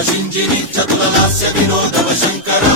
शिञ्जिनि चतुरलास्य विनोदव शङ्करा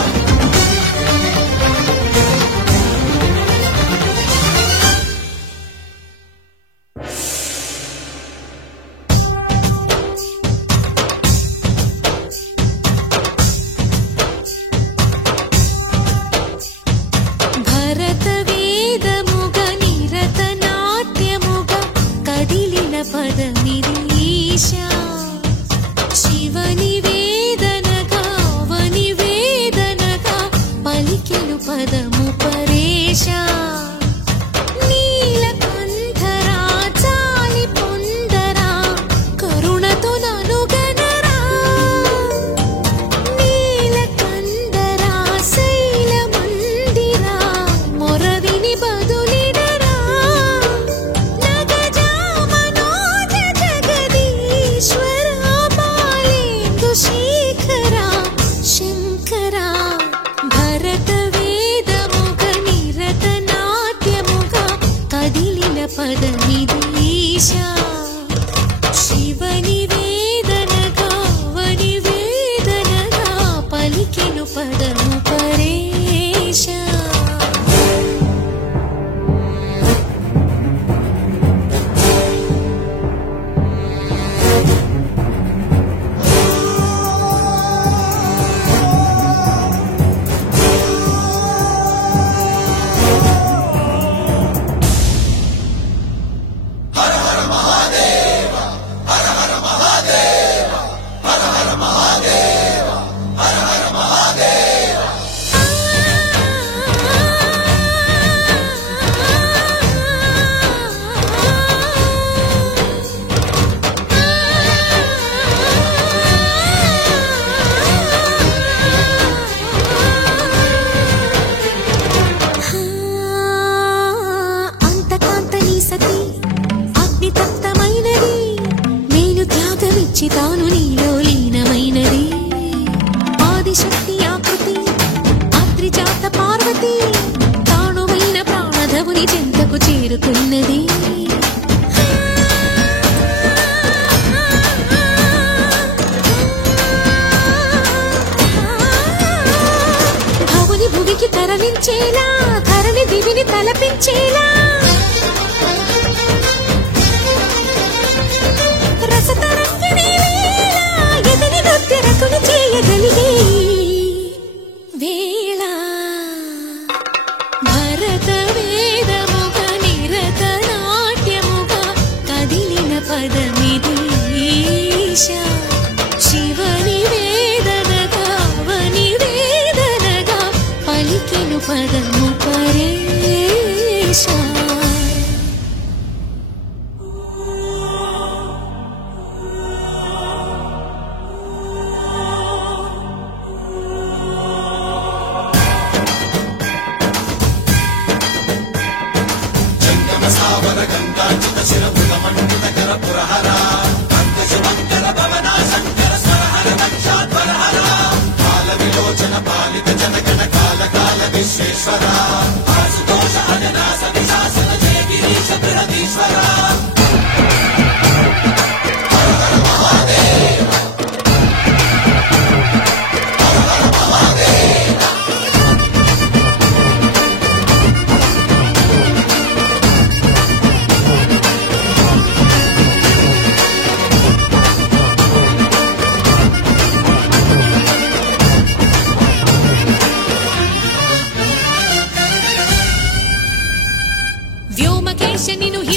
తాను నీలో లీనమైనది ఆదిశక్తి ఆకృతి ఆత్రిజాత పార్వతి తానువైన ప్రాణధవుని చెంతకు చేరుతున్నది భవుని భువికి తరలించేలా ధరణి దివిని తలపించేలా చేయగలిగే వేళ భరత వేదముగ నిరత నాట్యముగ కదిలిన పదమిది ఈశా శివని వేదనగా వని వేదనగా పలికెను పదము పరేశా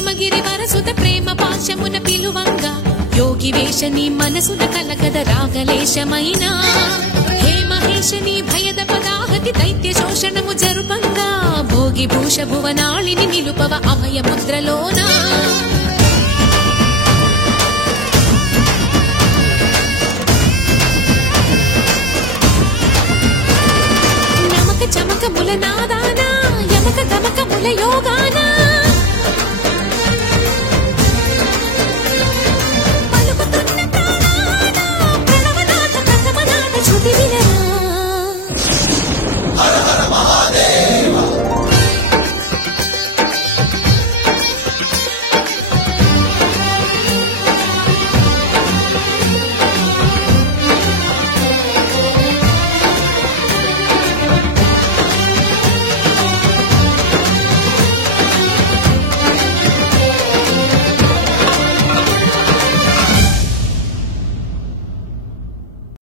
హిమగిరి వరసుద ప్రేమ పాశమున పిలువంగా యోగి వేషని మనసున కలకద రాగలేశమైన హే మహేశని భయద పదాహతి దైత్య శోషణము జరుపంగా భోగి భూష భువనాళిని నిలుపవ అభయ ముద్రలోన నమక చమక ముల నాదాన యమక గమక ముల యోగాన